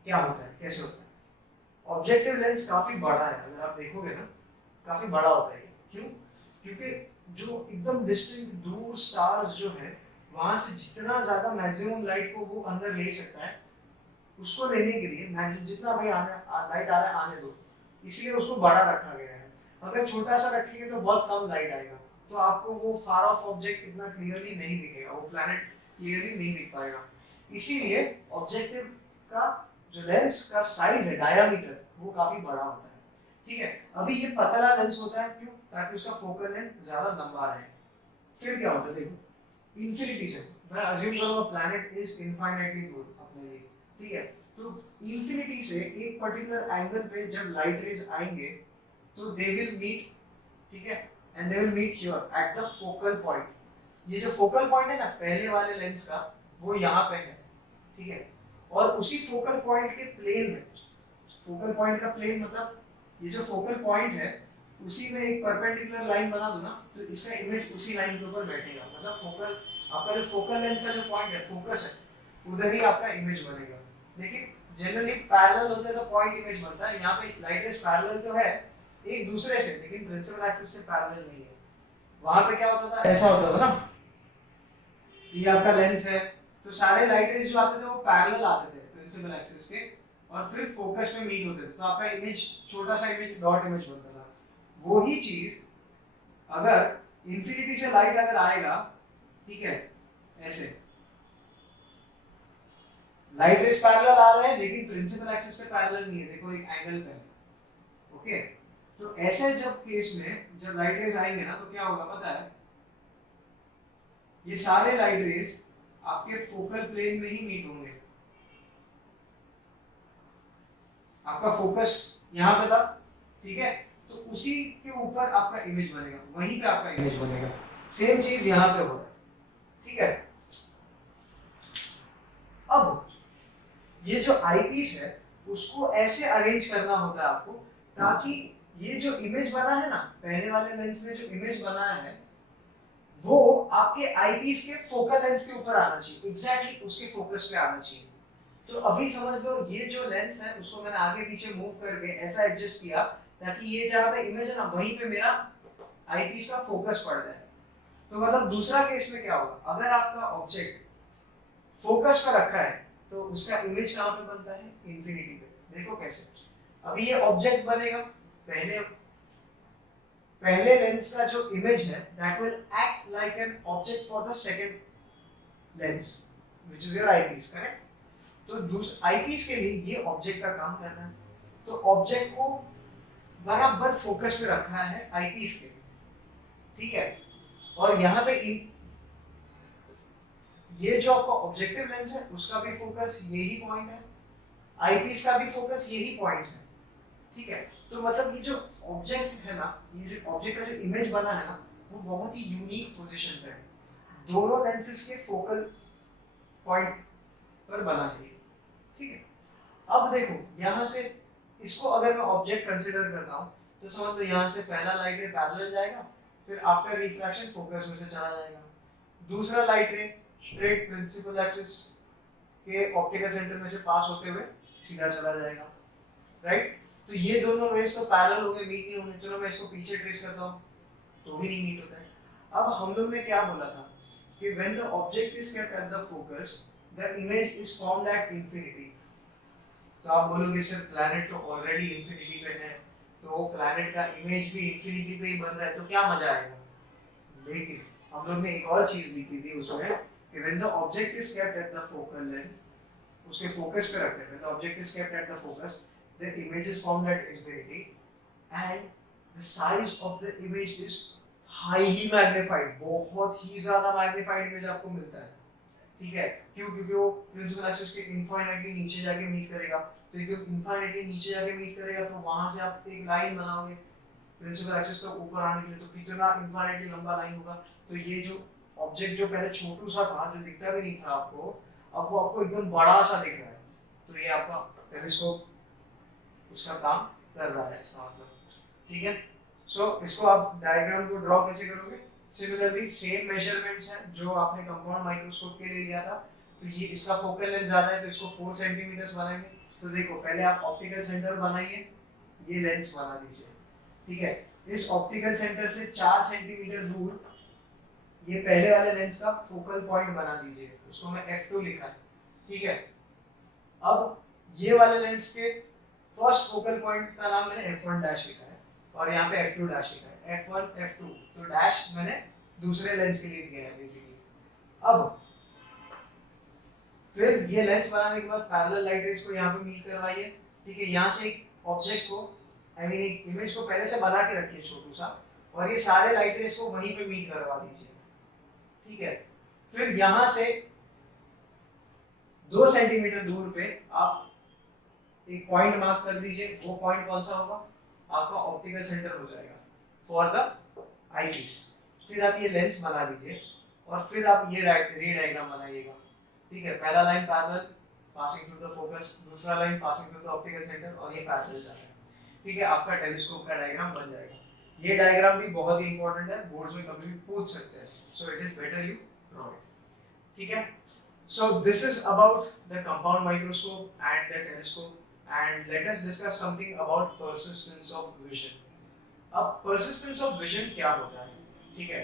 क्या होता है, कैसे होता है? ऑब्जेक्टिव लेंस काफी बड़ा है, अगर आप देखोगे ना काफी बड़ा होता है, क्यों? क्योंकि जो एकदम डिस्टेंट दूर स्टार्स जो है वहां से जितना ज्यादा मैक्सिमम लाइट को वो अंदर ले सकता है, उसको लेने के लिए मैक्सिमम जितना भाई लाइट आ रहा है आने दो, इसलिए उसको बड़ा रखा गया है। अगर छोटा सा रखेंगे तो बहुत कम लाइट आएगा, तो आपको वो फार ऑफ ऑब्जेक्ट इतना क्लियरली नहीं दिखेगा, वो प्लैनेट क्लियरली नहीं दिख पाएगा। इसीलिए ऑब्जेक्टिव का जो लेंस का साइज है, डायमीटर, वो काफी बड़ा होता है, ठीक है। अभी ये पतला लेंस होता है, क्यों? ताकि उसका फोकल लेंथ ज्यादा लंबा रहे। फिर क्या होता है, देखो इंफिनिटी से मैं अज्यूम करूंगा प्लैनेट इज इनफाइनाइटली दूर अपने लिए, ठीक है, तो इंफिनिटी से एक पर्टिकुलर एंगल पे जब लाइट रेज आएंगे तो दे विल मीट, ठीक है, and they will meet here at the focal point. ये जो फोकल पॉइंट है ना पहले वाले लेंस का, वो यहाँ पे है, ठीक है, और उसी फोकल पॉइंट के प्लेन में, फोकल पॉइंट का प्लेन मतलब ये जो फोकल पॉइंट है उसी में एक परपेंडिकुलर लाइन बना दो ना, तो इसका इमेज उसी लाइन के ऊपर बैठेगा, मतलब फोकल आपका जो फोकल लेंथ का जो पॉइंट है, फोकस है, उधर ही आपका इमेज बनेगा। लेकिन जनरली पैरेलल होते हैं तो पॉइंट इमेज बनता है, यहाँ पे लाइट रेज पैरेलल तो है एक दूसरे से, लेकिन प्रिंसिपल एक्सिस से पैरेलल नहीं है। वहां पे क्या होता था, ऐसा होता था ना, ये आपका लेंस है, तो सारे लाइट रेज जो आते थे वो पैरेलल आते थे प्रिंसिपल एक्सिस के, और फिर फोकस में मीट होते थे, तो आपका इमेज छोटा सा इमेज डॉट इमेज बनता था। वही चीज अगर इंफिनिटी से लाइट अगर आएगा, ठीक है, ऐसे लाइट रेज पैरेलल आ रहे हैं लेकिन प्रिंसिपल एक्सिस से पैरेलल नहीं है, देखो एक एंगल पे, ओके, तो ऐसे जब केस में जब लाइट रेज आएंगे ना तो क्या होगा पता है, ये सारे लाइट रेज आपके फोकल प्लेन में ही मीट होंगे, आपका फोकस यहाँ पे था, ठीक है, तो उसी के ऊपर आपका इमेज बनेगा, वहीं पे आपका इमेज बनेगा। सेम चीज यहाँ पे हो रहा है, ठीक है। अब ये जो आईपीस है उसको ऐसे अरेंज करना होता है आपको, ताकि ये जो इमेज बना है ना, पहले वाले लेंस में जो इमेज बना है वो आपके आईपीस के फोकल लेंथ के ऊपर आना चाहिए, एग्जैक्टली उसके फोकस पे आना चाहिए। तो अभी समझ लो ये जो लेंस है उसको मैंने आगे पीछे मूव करके ऐसा एडजस्ट किया ताकि ये जहाँ पे इमेज है ना वहीं पे मेरा आईपीस का फोकस पड़ जाए। तो मतलब दूसरा केस में क्या होगा, अगर आपका ऑब्जेक्ट फोकस पर रखा है तो उसका इमेज कहाँ पे बनता है, इंफिनिटी पे। देखो कैसे, अभी ये ऑब्जेक्ट बनेगा, पहले लेंस का जो इमेज है that will act like an object for the second lens which is your eyepiece, correct. तो दूसरा आईपीस के लिए ये ऑब्जेक्ट का काम कर रहा है, तो ऑब्जेक्ट को बराबर फोकस पे रखना है आईपीस के लिए, ठीक है। और यहाँ पे ये जो आपका ऑब्जेक्टिव लेंस है उसका भी फोकस यही पॉइंट है, आईपीस का भी फोकस यही पॉइंट है, ठीक है। तो मतलब ये जो ऑब्जेक्ट है ना, ये जो ऑब्जेक्ट का जो इमेज बना है ना वो बहुत ही यूनिक पोजीशन पे है, दोनों लेंसेज के फोकल पॉइंट पर बना है, ठीक है। अब देखो यहाँ से इसको अगर मैं ऑब्जेक्ट कंसीडर करता हूँ तो समझ लो यहाँ से पहला लाइट रे पैरेलल जाएगा, फिर आफ्टर रिफ्रैक्शन फोकस में से चला जाएगा, दूसरा light ray straight principal axis के ऑप्टिकल सेंटर में से पास होते हुए सीधा चला जाएगा, राइट। तो ये दोनों रेस तो पैरेलल हो गए, मीट नहीं होंगे। चलो मैं इसको पीछे ट्रेस करता हूँ तो भी नहीं मीट होता है। अब हम लोग ने क्या बोला था कि when the object is kept at the focus the image is formed at infinity। तो आप बोलोगे सर प्लैनेट तो ऑलरेडी इंफिनिटी पे है, तो प्लैनेट का इमेज भी इंफिनिटी पे ही बन रहा है तो क्या मजा आएगा। लेकिन हम लोग ने एक और चीज लिखी थी उसमें कि when the object is kept at the focal length, उसके फोकस पे रखते हैं, when the object is kept at the focus the image is formed at infinity and the size of the image is highly magnified, बहुत ही ज्यादा magnified image आपको मिलता है, ठीक है। क्यों, क्योंकि वो प्रिंसिपल एक्सिस के इनफाइनाइटली नीचे जाके मीट करेगा, तो जब इनफाइनाइटली नीचे जाके मीट करेगा तो वहां से आप एक लाइन बनाओगे प्रिंसिपल एक्सिस का ऊपर आने के लिए, तो कितना इनफाइनाइटली लंबा लाइन होगा। तो ये जो ऑब्जेक्ट जो पहले छोटू सा था जो दिखता भी नहीं था आपको, अब वो आपको एकदम बड़ा सा दिख रहा है, तो ये आपका टेलीस्कोप उसका काम कर रहा है इसका मतलब, ठीक है। सो इसको आप डायग्राम को ड्रॉ कैसे करोगे, सिमिलरली सेम मेजरमेंट्स हैं जो आपने कंपाउंड माइक्रोस्कोप के लिए लिया था। तो ये इसका फोकल लेंथ ज्यादा है तो इसको 4 सेंटीमीटर बनाएंगे। तो देखो पहले आप ऑप्टिकल सेंटर बनाइए, ये लेंस बना दीजिए, ठीक है। इस ऑप्टिकल सेंटर से 4 सेंटीमीटर दूर ये पहले वाले लेंस का फोकल पॉइंट बना दीजिए, उसको मैं f2 लिखा है, ठीक है। अब ये वाले लेंस के फर्स्ट फोकल पॉइंट का नाम मैंने f1 डैश लिखा है और यहाँ पे f2 डैश लिखा है, f1 f2, तो डैश मैंने दूसरे लेंस के लिए दिया है बेसिकली। अब फिर ये लेंस बनाने के बाद पैरेलल लाइट रेज को यहाँ पे मीट करवाइए, ठीक है। यहाँ से एक ऑब्जेक्ट को एक इमेज को पहले से बना के रखिए छोटू सा, और ये सारे लाइट रेज को वहीं पे मीट करवा दीजिए, ठीक है। फिर यहाँ से 2 सेंटीमीटर दूर पे आप एक पॉइंट मार्क कर दीजिए, वो पॉइंट कौन सा होगा, आपका ऑप्टिकल सेंटर हो जाएगा फॉर द आईपीस। फिर आप ये लेंस बना लीजिए और फिर आप ये रे डायग्राम बनाइएगा, ठीक है। पहला line parallel passing through the focus, दूसरा line passing through the optical centre, और ये पैरेलल जा रहा है, ठीक है। आपका टेलीस्कोप का डायग्राम बन जाएगा। ये डायग्राम भी बहुत ही इंपॉर्टेंट है, बोर्ड्स में कभी भी पूछ सकते हैं, so it is better you draw it, ठीक है। So this is about the compound microscope and the telescope, and let us discuss something about persistence of vision. अब persistence of vision क्या होता है, ठीक है।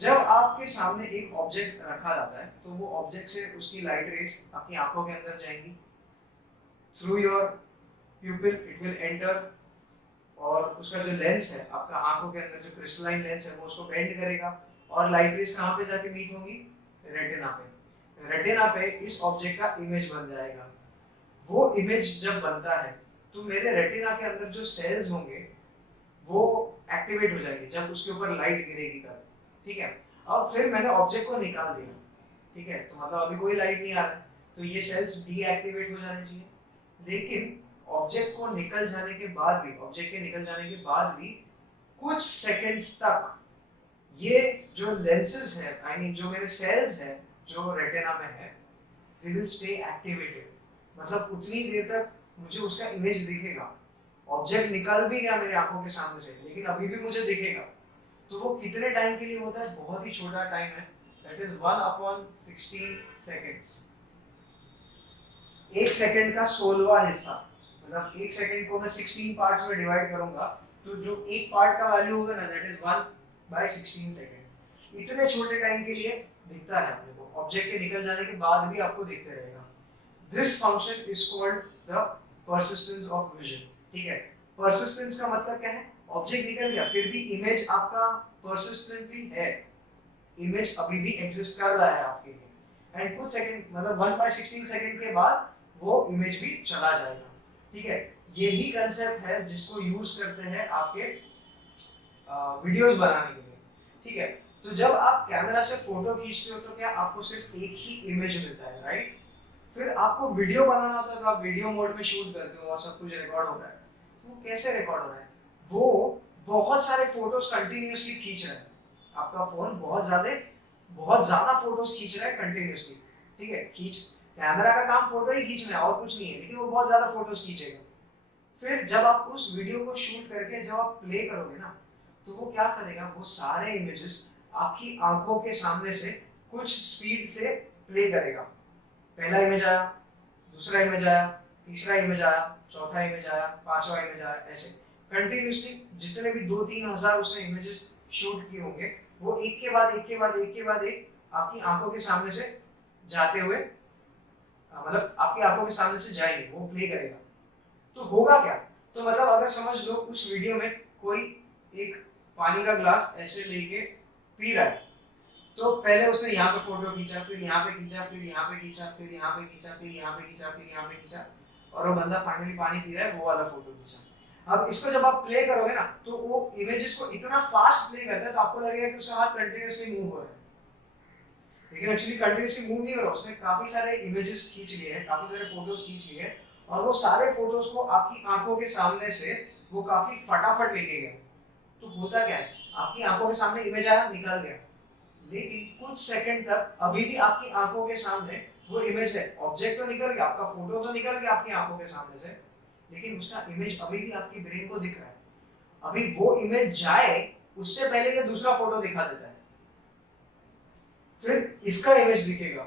जब आपके सामने एक ऑब्जेक्ट रखा जाता है तो वो ऑब्जेक्ट से उसकी लाइट रेज आपकी आंखों के अंदर जाएंगी, through your प्यूपिल it will enter, और उसका जो लेंस है आपका आंखों के अंदर जो क्रिस्टलाइन लेंस है वो उसको बेंड करेगा, और लाइट रेज कहाँ पे जाके मीट होंगी, रेटिना पे। रेटिना पे इस ऑब्जेक्ट का इमेज बन जाएगा। वो इमेज जब बनता है तो मेरे रेटिना के अंदर जो सेल्स होंगे वो एक्टिवेट हो जाएंगे जब उसके ऊपर लाइट गिरेगी तब, ठीक है। अब फिर मैंने ऑब्जेक्ट को निकाल दिया, ठीक है, तो मतलब अभी कोई लाइट नहीं आ रहा है, तो ये सेल्स डीएक्टिवेट हो जाने चाहिए। लेकिन ऑब्जेक्ट को निकल जाने के बाद भी, ऑब्जेक्ट के निकल जाने के बाद भी कुछ सेकंड्स तक ये जो लेंसेज है, आई मीन जो मेरे सेल्स हैं जो रेटिना में है, दे विल स्टे एक्टिवेटेड। मतलब उतनी देर तक मुझे उसका इमेज दिखेगा। ऑब्जेक्ट निकल भी गया मेरे आंखों के सामने से, लेकिन अभी भी मुझे दिखेगा। तो वो कितने टाइम के लिए होता है? बहुत ही छोटा टाइम है, दैट इज 1/16 सेकेंड्स। एक सेकंड का 16वां हिस्सा, मतलब एक सेकंड को मैं 16 पार्ट्स में डिवाइड करूंगा, तो जो एक पार्ट का वैल्यू होगा ना, दैट इज 1/16 सेकंड। इतने छोटे टाइम के लिए दिखता है अपने को, ऑब्जेक्ट के निकल जाने के बाद भी आपको दिखते रहेगा। This function is called the persistence of vision. ठीक है, परसिस्टेंस का मतलब क्या है? ऑब्जेक्ट निकल गया फिर भी इमेज आपका परसिस्टेंटली है, इमेज अभी भी एग्जिस्ट कर रहा है आपके लिए, एंड कुछ सेकंड मतलब 1/16 सेकंड के बाद वो इमेज भी चला जाएगा। ठीक है, यही कंसेप्ट है जिसको यूज करते हैं आपके वीडियोस बनाने के लिए। ठीक है, तो जब आप कैमरा से फोटो खींचते हो तो क्या आपको सिर्फ एक ही इमेज मिलता है, राइट? फिर आपको वीडियो बनाना होता है तो आप वीडियो मोड में शूट करते हो और सब कुछ रिकॉर्ड हो रहा है। तो वो कैसे रिकॉर्ड हो रहा है? वो बहुत सारे फोटोज कंटिन्यूअसली खींच रहा है, आपका फोन बहुत ज्यादा फोटोज खींच रहा है कंटिन्यूअसली। ठीक है, कैमरा का काम फोटो ही खींचना है और कुछ नहीं है, लेकिन वो बहुत ज्यादा फोटोज खींचेगा। फिर जब आप उस वीडियो को शूट करके जब आप प्ले करोगे ना, तो वो क्या करेगा? वो सारे इमेजेस आपकी आंखों के सामने से कुछ स्पीड से प्ले करेगा। पहला इमेज आया, दूसरा इमेज आया, तीसरा इमेज आया, चौथा इमेज आया, पांचवा इमेज आया, ऐसे कंटिन्यूअसली जितने भी 2-3 हजार उसने इमेजेस शूट किए होंगे, वो एक के बाद एक के बाद एक के बाद एक आपकी आंखों के सामने से जाते हुए, मतलब आपकी आंखों के सामने से जाएंगे, वो प्ले करेगा। तो होगा क्या? तो मतलब अगर समझ लो उस वीडियो में कोई एक पानी का ग्लास ऐसे लेके पी रहा है, तो पहले उसने यहाँ पे फोटो खींचा, फिर यहाँ पे खींचा, फिर यहाँ पे खींचा, फिर यहाँ पे खींचा, फिर यहाँ पे खींचा, फिर यहाँ पे खींचा, और वो बंदा फाइनली पानी पी रहा है, वो वाला फोटो खींचा। अब इसको जब आप प्ले करोगे ना, तो वो इमेजेस को इतना फास्ट प्ले करता है तो आपको लगेगा कि उसका हाथ कंटिन्यूअसली मूव हो रहा है, लेकिन एक्चुअली कंटिन्यूअसली मूव नहीं हो रहा। उसने काफी सारे इमेजेस खींच लिए हैं, काफी सारे फोटोज खींच लिए हैं, और वो सारे फोटोज को आपकी आंखों के सामने से वो काफी फटाफट लेके गया। तो होता क्या है? आपकी आंखों के सामने इमेज आया, निकल गया, लेकिन कुछ सेकंड तक अभी भी आपकी आंखों के सामने वो इमेज है। ऑब्जेक्ट तो निकल गया, आपका फोटो तो निकल गया आपकी आंखों के सामने से, लेकिन उसका इमेज अभी भी आपकी ब्रेन को दिख रहा है। अभी वो इमेज जाए उससे पहले ये दूसरा फोटो दिखा देता है, फिर इसका इमेज दिखेगा,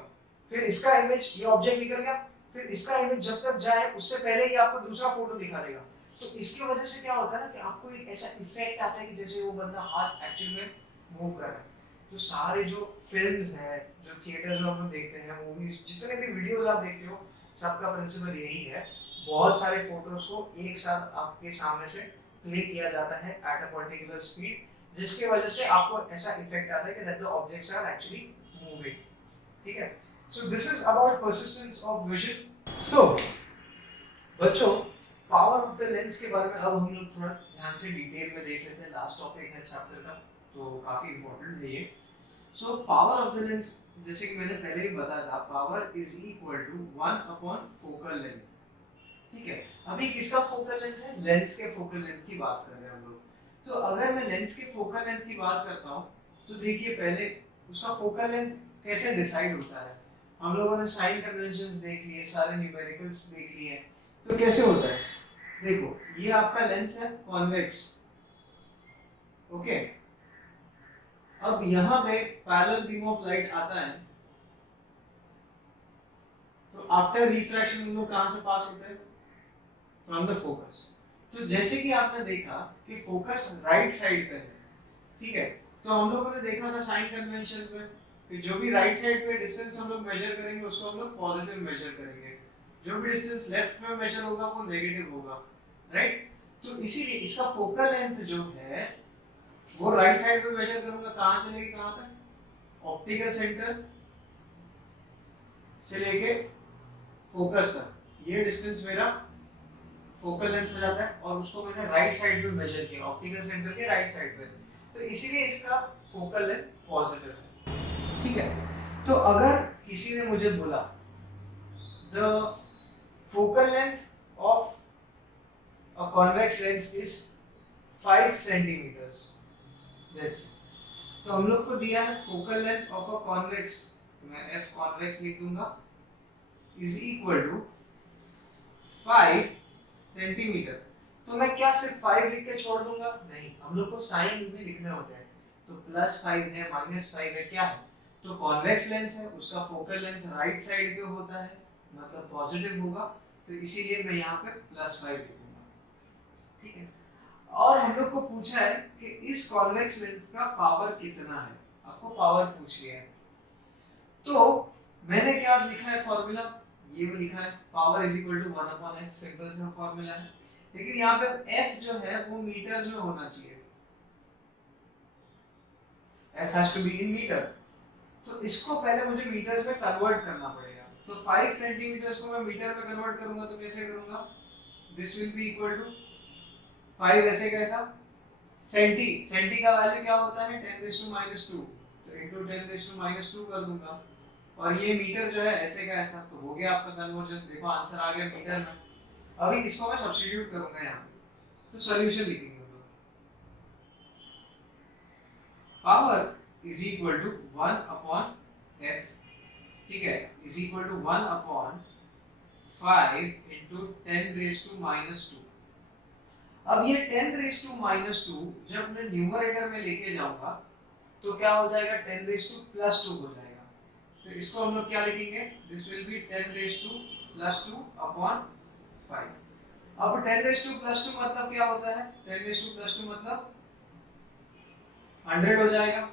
फिर इसका इमेज, ये ऑब्जेक्ट निकल गया, फिर इसका इमेज जब तक जाए उससे पहले ये आपको दूसरा फोटो दिखा देगा। तो इसकी वजह से क्या होता है ना कि आपको एक ऐसा इफेक्ट आता है कि जैसे वो बंदा हाथ एक्चुअल में मूव कर रहा है। तो सारे जो फिल्म्स हैं, जो थिएटर्स में हम लोग देखते हैं, मूवीज, जितने भी वीडियोस आप देखते हो, सबका प्रिंसिपल यही है। बहुत सारे फोटोज को एक साथ आपके सामने से प्ले किया जाता है एट अ पर्टिकुलर स्पीड, जिसके वजह से आपको ऐसा इफेक्ट आता है कि that the objects are actually moving. ठीक है, so this is about persistence of vision. So बच्चों, पावर ऑफ द लेंस के बारे में अब हम लोग थोड़ा ध्यान से डिटेल में देख लेते हैं। लास्ट टॉपिक है चैप्टर का, तो काफी इंपॉर्टेंट है ये। So power of the lens, जैसे कि मैंने पहले भी बताया था, power is equal to 1 focal length. ठीक है, अभी किसका फोकल लेंथ है? लेंस के फोकल लेंथ की बात कर रहे हैं हम लोग। तो अगर मैं लेंस के फोकल लेंथ की बात करता हूँ, तो देखिए पहले उसका फोकल लेंथ कैसे डिसाइड होता है। हम लोगों ने साइन कन्वेंशंस देख लिए, सारे न्यूमेरिकल्स देख लिए, तो कैसे होता है? देखो, ये आपका लेंस है कॉन्वेक्स, ओके। अब यहाँ पे पैरेलल बीम ऑफ लाइट आता है, तो आफ्टर रिफ्रैक्शन हम लोग कहाँ से पास होते हैं? From the focus. तो जैसे कि आपने देखा कि फोकस राइट साइड पे है, ठीक है, तो हम लोगों ने देखा था साइन कन्वेंशंस में कि जो भी राइट साइड पे डिस्टेंस हम लोग मेजर करेंगे उसको हम लोग पॉजिटिव मेजर करेंगे, जो भी डिस्टेंस लेफ्ट में मेजर होगा वो नेगेटिव होगा, राइट। तो इसीलिए इसका फोकल लेंथ जो है वो राइट साइड पे मेजर करूंगा, कहां से लेके कहां तक? ऑप्टिकल सेंटर से लेके फोकस तक, ये डिस्टेंस मेरा फोकल लेंथ हो जाता है, और उसको मैंने राइट साइड पे मेजर किया, ऑप्टिकल सेंटर के राइट साइड पे, तो इसीलिए इसका फोकल लेंथ पॉजिटिव है। ठीक है, तो अगर किसी ने मुझे बोला the focal length of a convex lens is 5 centimeters. Let's say तो हम लोग को दिया है focal length of a convex, तो मैं f कॉन्वेक्स लिख दूंगा इज इक्वल टू 5 सेंटीमीटर। तो मैं क्या सिर्फ 5 लिख के छोड़ दूंगा? नहीं, हम लोग को साइंस भी लिखने होते हैं। तो +5 है, -5 है, क्या है? तो कॉन्वेक्स लेंस है, उसका फोकल लेंथ राइट साइड पे होता है, मतलब पॉजिटिव होगा, तो इसीलिए मैं यहाँ पे +5 लिखूंगा। ठीक है। और हम लोग को पूछा है कि इस कॉन्वेक्स लेंस का पावर कितना है, आपको पावर पूछ लिया है। तो मैंने क्या लिखा है फॉर्मूला, ये भी लिखा है, power is equal to 1/f, simple सा फॉर्मूला है। लेकिन यहाँ पे f जो है वो मीटर्स में होना चाहिए, f has to be in metre. तो इसको पहले मुझे मीटर्स में कन्वर्ट करना पड़ेगा। तो 5 सेंटीमीटर्स को मैं मीटर में कन्वर्ट करूंगा तो कैसे करूंगा? This will be equal to 5 ऐसे कैसा? सेंटी का वैल्यू क्या होता है? 10⁻², तो इनटू 10⁻² कर दूंगा। और ये मीटर जो है ऐसे का ऐसा, तो हो गया आपका कन्वर्जन। देखो आंसर आ गया मीटर में। अभी इसको मैं सब्स्टिट्यूट करूंगा यहाँ पे, तो सॉल्यूशन लिखेंगे हम लोग। Power is equal to 1/f, ठीक है, इज इक्वल टू 1/5 इंटू 10⁻²। अब ये 10⁻² जब मैं न्यूमरेटर में लेके जाऊंगा तो क्या हो जाएगा? 10⁻+2 हो जाएगा। तो इसको हम लोग क्या लिखेंगे? This will B 10⁻+2/5। अब 10⁻+2 मतलब क्या होता है? 10⁻+2 मतलब 100 हो जाएगा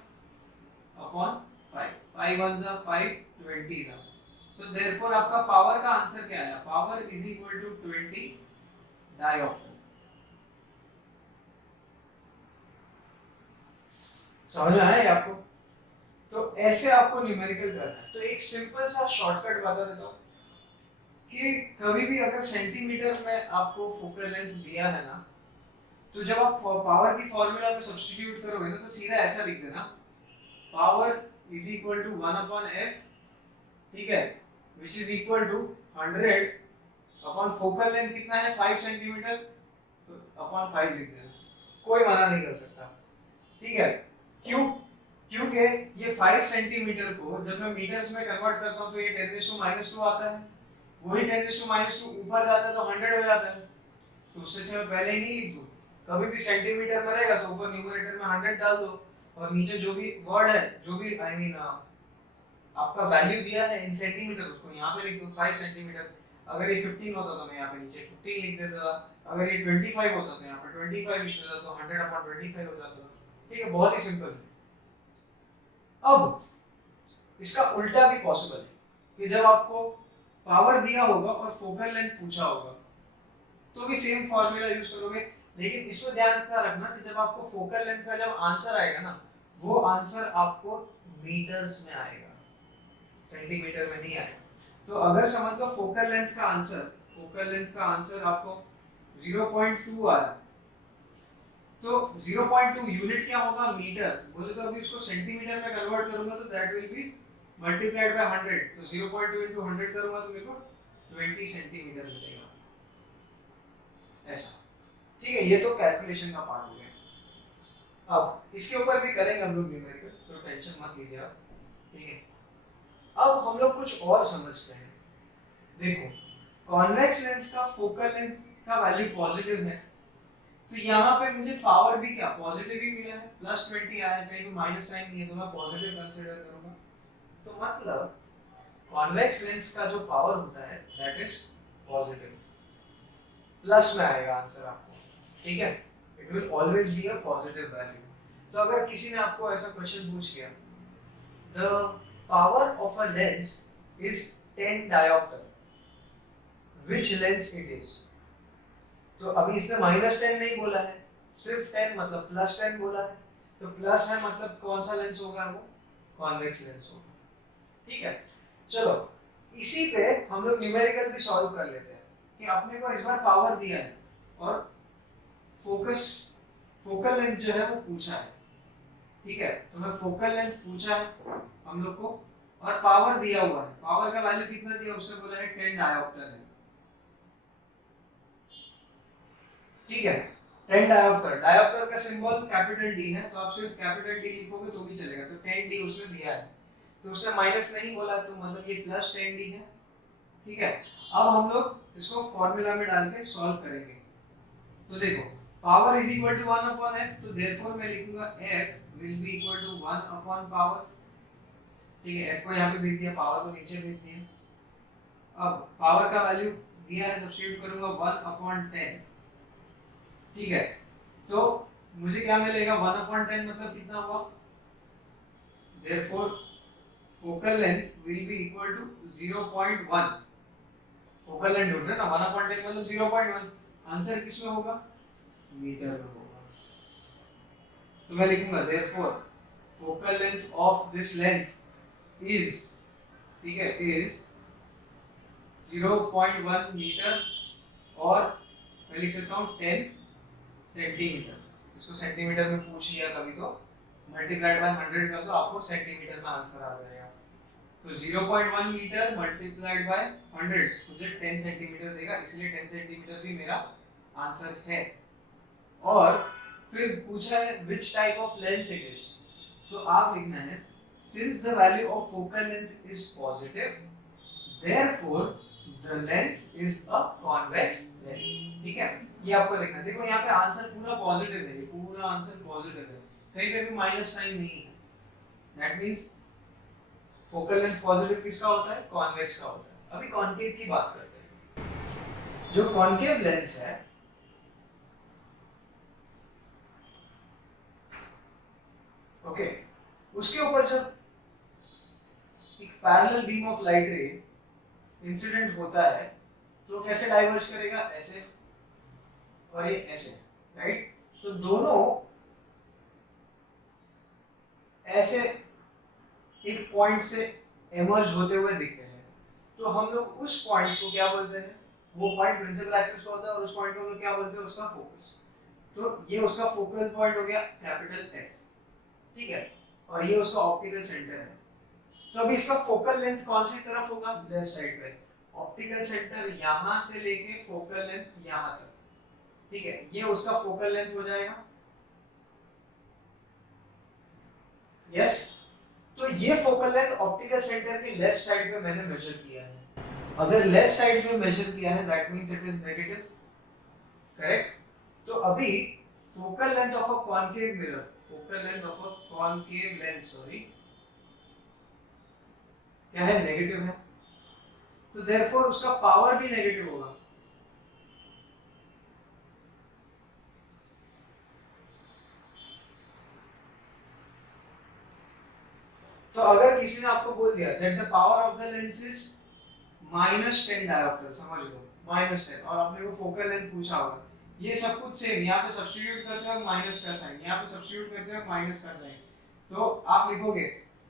अपॉन 5। 5 1 जा 5, 20 जा। सो देयरफॉर आपका पावर का आंसर क्या आया? Power is equal to 20 dioptre. समझ में आया आपको? तो ऐसे आपको न्यूमेरिकल करना है। तो एक सिंपल सा शॉर्टकट बता देता हूँ कि कभी भी अगर सेंटीमीटर में आपको फोकल लेंथ दिया है ना, तो जब आप पावर की फॉर्मूला में सब्स्टिट्यूट करोगे ना, तो सीधा ऐसा लिख देना, power is equal to 1/f, ठीक है, which is equal to 100 upon focal length कितना है? 5 सेंटीमीटर, तो अपॉन 5 लिख देना, कोई मना नहीं कर सकता। ठीक है, क्यों? क्योंकि ये 5 सेंटीमीटर को जब मैं मीटर्स में कन्वर्ट करता हूं तो ये 10⁻² आता है, वही 10⁻² ऊपर जाता है तो 100 हो जाता है। तो उससे अच्छा मैं पहले ही नहीं लिख दूं। कभी भी सेंटीमीटर में रहेगा तो ऊपर न्यूमरेटर में 100 डाल दो, और नीचे जो भी वर्ड है, जो भी आई मीन आपका वैल्यू दिया है इन सेंटीमीटर, उसको यहाँ पे लिख दो 5 सेंटीमीटर। अगर ये 15 होता तो मैं यहाँ पे नीचे 15 लिख देता, अगर ये 25 होता तो यहाँ पे 25 लिख देता, तो 100/25 हो जाता। ठीक है, बहुत ही सिंपल है। अब इसका उल्टा भी पॉसिबल है कि जब आपको पावर दिया होगा और फोकल लेंथ पूछा होगा तो भी सेम फॉर्मूला यूज करोगे। लेकिन इसमें ध्यान रखना कि जब आपको फोकल लेंथ का जब आंसर आएगा ना, वो आंसर आपको मीटर्स में आएगा, सेंटीमीटर में नहीं आएगा। तो अगर समझ लो फोकल लेंथ का आंसर आपको 0.2 आया, तो 0.2 यूनिट क्या होगा? मीटर। बोले तो अभी उसको सेंटीमीटर में कन्वर्ट करूंगा तो that will be multiplied by 100। तो 0.2 into 100 करूंगा तो मेरे को 20 सेंटीमीटर मिलेगा, ऐसा। ठीक है, ये तो कैलकुलेशन का पार्ट हो गया। अब इसके ऊपर भी करेंगे हम लोग न्यूमेरिकल, तो टेंशन मत लीजिए आप। ठीक है, अब हम लोग कुछ और समझते हैं। देखो, कॉन्वेक्स लेंस का फोकल लेंथ का वैल्यू पॉजिटिव है, तो यहाँ पे मुझे पावर भी क्या पॉजिटिव ही मिला है, +20 आया, कहीं भी माइनस साइन नहीं है, तो मैं पॉजिटिव कंसीडर करूंगा। तो मतलब कॉन्वेक्स लेंस का जो पावर होता है दैट इज पॉजिटिव, प्लस में आएगा आंसर आपको। ठीक है, it will always be a positive value. तो अगर किसी ने आपको ऐसा क्वेश्चन पूछ लिया, the power of a lens is 10 dioptre, which lens it is? तो अभी इसने -10 नहीं बोला है, सिर्फ 10 मतलब +10 बोला है। तो प्लस है मतलब कौन सा लेंस होगा? वो कॉन्वेक्स लेंस होगा। ठीक है, चलो इसी पे हम लोग न्यूमेरिकल भी सॉल्व कर लेते हैं कि अपने को इस बार पावर दिया है और फोकल लेंथ जो है वो पूछा है। ठीक है, तो मैं फोकल लेंथ पूछा है हम लोग को और पावर दिया हुआ है। पावर का वैल्यू कितना दिया? उसने बोला है 10 डायोप्टर है। ठीक है। 10 डायोप्टर, डायोप्टर का सिंबल कैपिटल डी है, तो आप सिर्फ कैपिटल डी लिखोगे तो भी चलेगा। तो 10 डी उसने दिया है, तो उसने माइनस नहीं बोला, तो मतलब ये प्लस 10 डी है। ठीक है, अब हम लोग इसको फॉर्मूला में डाल के सॉल्व करेंगे। तो देखो, power is equal to 1 upon f, तो देयरफॉर मैं लिखूंगा f will be equal to 1 upon power. ठीक है, f को यहाँ पे भेज दिया, पावर को नीचे भेज दिया। अब पावर का वैल्यू दिया है, सब्स्टिट्यूट करूंगा 1 अपॉन 10। ठीक है, तो मुझे क्या मिलेगा, 1 अपॉन 10 मतलब कितना हुआ, therefore focal length will be equal to 0.1। Focal length ढूंढ रहे ना, 1 अपॉन 10 मतलब 0.1। आंसर किस में होगा, मीटर में होगा। तो मैं लिखूंगा therefore focal length of this lens is, ठीक है, इज 0.1 मीटर, और मैं लिख सकता हूँ 10 सेंटीमीटर। इसको सेंटीमीटर में पूछ लिया कभी तो मल्टीप्लाइड बाय 100 कर दो, आपको सेंटीमीटर में आंसर आ जाएगा। तो 0.1 मीटर मल्टीप्लाइड बाय 100 मुझे 10 सेंटीमीटर देगा, इसलिए 10 सेंटीमीटर भी मेरा आंसर है। और फिर पूछा है which type of lens it is, तो आप लिखना है since the value of focal length is positive therefore the lens is a convex lens. ठीक है, ये आपको लिखना है। देखो यहाँ पे आंसर पूरा पॉजिटिव है, ये पूरा आंसर पॉजिटिव है, कहीं पे भी माइनस साइन नहीं है। That means focal length positive किसका होता है, कॉन्वेक्स का होता है। अभी कॉन्केव की बात करते हैं। जो कॉन्केव लेंस है, ओके, उसके ऊपर जब एक parallel beam of light ray incident होता है तो कैसे डाइवर्ज करेगा, ऐसे और ये ऐसे, राइट। तो दोनों ऐसे एक पॉइंट से एमर्ज होते हुए दिखते हैं, तो हम लोग उस पॉइंट को क्या बोलते हैं, वो पॉइंट प्रिंसिपल एक्सिस पर होता है, और उस पॉइंट को हम लोग क्या बोलते हैं, उसका फोकस। तो ये उसका फोकल पॉइंट हो गया कैपिटल एफ, ठीक है, और ये उसका ऑप्टिकल सेंटर है। तो अभी इसका फोकल लेंथ कौन सी तरफ होगा, लेफ्ट साइड पे। ऑप्टिकल सेंटर यहां से लेके फोकल लेंथ यहां तक, ठीक है, ये उसका फोकल लेंथ हो जाएगा। यस, तो ये फोकल लेंथ ऑप्टिकल सेंटर के लेफ्ट साइड पे मैंने मेजर किया है। अगर लेफ्ट साइड पे मेजर किया है that means it is negative, correct. तो अभी focal length of a concave mirror, focal length of a concave lens, sorry, क्या है, नेगेटिव है। तो देयरफॉर उसका पावर भी नेगेटिव होगा। तो अगर किसी ने आपको बोल दिया that the power of the lens is -10 dioptre, समझ लो -10, और आपने वो फोकल लेंथ पूछा होगा, ये सब कुछ सेम, यहाँ पे सब्स्टिट्यूट करते हो माइनस का साइन, यहाँ पे सब्स्टिट्यूट करते हो माइनस का साइन, तो आप लिखोगे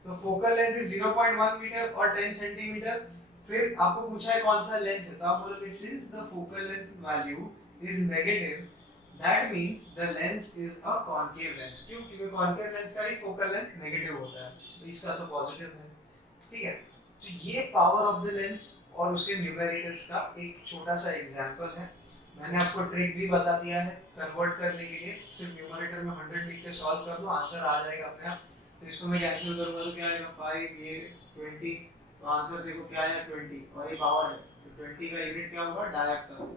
तो फोकल लेंथ इज 0.1 मीटर और 10 सेंटीमीटर। फिर आपको पूछा है कौन सा लेंस है, तो आप बोलोगे since the focal length value is negative that means the lens is a concave lens. क्यों, क्योंकि कॉन्केव लेंस का ही फोकल लेंथ नेगेटिव होता है, तो इसका तो पॉजिटिव है। ठीक है, तो ये पावर ऑफ द लेंस और उसके न्यूमेरिकल्स का एक छोटा सा एग्जांपल है। मैंने आपको ट्रिक भी बता दिया है कन्वर्ट करने के लिए, सिर्फ न्यूमरेटर में 100 लिख के सॉल्व कर दो, आंसर आ जाएगा अपने आप। तो इसको मैं कैंसिल करूंगा तो क्या आएगा, 5, ये 20, तो आंसर देखो क्या है, 20, और ये पावर है, तो 20 का यूनिट क्या होगा, डायोप्टर।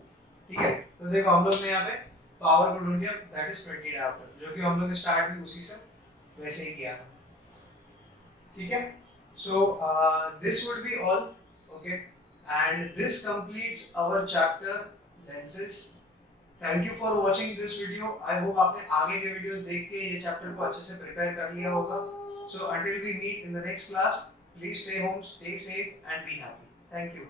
ठीक है, तो देखो हम लोग ने यहाँ पे पावर को ढूंढ लिया, दैट इज 20 डायोप्टर, जो कि हम लोग ने स्टार्ट भी उसी से वैसे ही किया था। ठीक है, so this would be all, okay, and this completes our chapter lenses. Thank you for watching this video. I hope आपने आगे के वीडियोस देख के ये चैप्टर को अच्छे से प्रिपेयर कर लिया होगा। So until we meet in the next class, please stay home, stay safe and be happy. Thank you.